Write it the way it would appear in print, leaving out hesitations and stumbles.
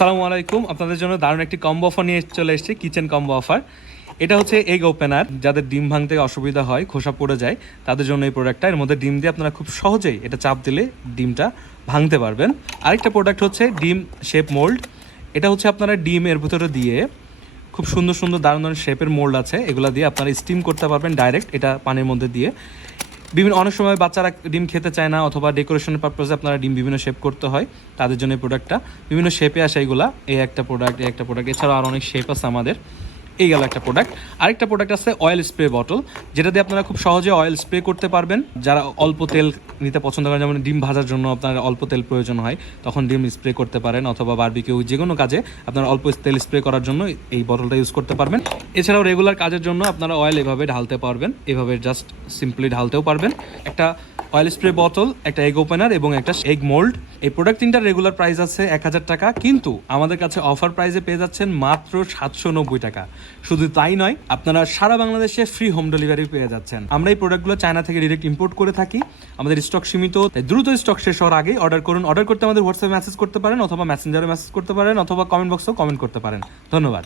আসসালামু আলাইকুম। আপনাদের জন্য দারুণ একটি কম্বো অফার নিয়ে চলে এসেছি, কিচেন কম্বো অফার। এটা হচ্ছে এগ ওপেনার। যাদের ডিম ভাঙতে অসুবিধা হয়, খোসা পড়ে যায়, তাদের জন্য এই প্রোডাক্টটা। এর মধ্যে ডিম দিয়ে আপনারা খুব সহজেই এটা চাপ দিলে ডিমটা ভাঙতে পারবেন। আরেকটা প্রোডাক্ট হচ্ছে ডিম শেপ মোল্ড। এটা হচ্ছে আপনারা ডিম এর ভিতরে দিয়ে খুব সুন্দর সুন্দর দারুণ দারুণ শেপের মোল্ড আছে, এগুলো দিয়ে আপনারা স্টিম করতে পারবেন ডাইরেক্ট এটা পানির মধ্যে দিয়ে। অনেক সময় বাচ্চারা ডিম খেতে চায় না, অথবা ডেকোরেশনের পারপাসে আপনারা ডিম বিভিন্ন শেপ করতে হয়, তাদের জন্য এই প্রোডাক্টটা। বিভিন্ন শেপে আসে এগুলা। এই একটা প্রোডাক্ট, এছাড়াও আর অনেক শেপ আছে আমাদের। এই গেল একটা প্রোডাক্ট। আরেকটা প্রোডাক্ট আছে অয়েল স্প্রে বটল, যেটা দিয়ে আপনারা খুব সহজে অয়েল স্প্রে করতে পারবেন। যারা অল্প তেল নিতে পছন্দ করেন, যেমন ডিম ভাজার জন্য আপনার অল্প তেল প্রয়োজন হয়, তখন ডিম স্প্রে করতে পারেন, অথবা বারবিকিউ যে কোনো কাজে আপনারা অল্প তেল স্প্রে করার জন্য এই বটলটা ইউজ করতে পারবেন। এছাড়াও রেগুলার কাজের জন্য আপনারা অয়েল এভাবে ঢালতে পারবেন, এভাবে জাস্ট সিম্পলি ঢালতেও পারবেন। একটা অয়েল স্প্রে বোতল, একটা এগ ওপেনার এবং একটা এগ মোল্ড। এই প্রোডাক্ট তিনটার রেগুলার প্রাইস আছে 1000 টাকা, কিন্তু আমাদের কাছে অফার প্রাইসে পেয়ে যাচ্ছেন মাত্র 790 টাকা। শুধু তাই নয়, আপনারা সারা বাংলাদেশে ফ্রি হোম ডেলিভারি পেয়ে যাচ্ছেন। আমরা এই প্রোডাক্টগুলো চায়না থেকে ডিরেক্ট ইম্পোর্ট করে থাকি। আমাদের স্টক সীমিত, তাই দ্রুত স্টক শেষ হওয়ার আগেই অর্ডার করুন। অর্ডার করতে আমাদের হোয়াটসঅ্যাপে মেসেজ করতে পারেন, অথবা মেসেঞ্জারে মেসেজ করতে পারেন, অথবা কমেন্ট বক্সেও কমেন্ট করতে পারেন। ধন্যবাদ।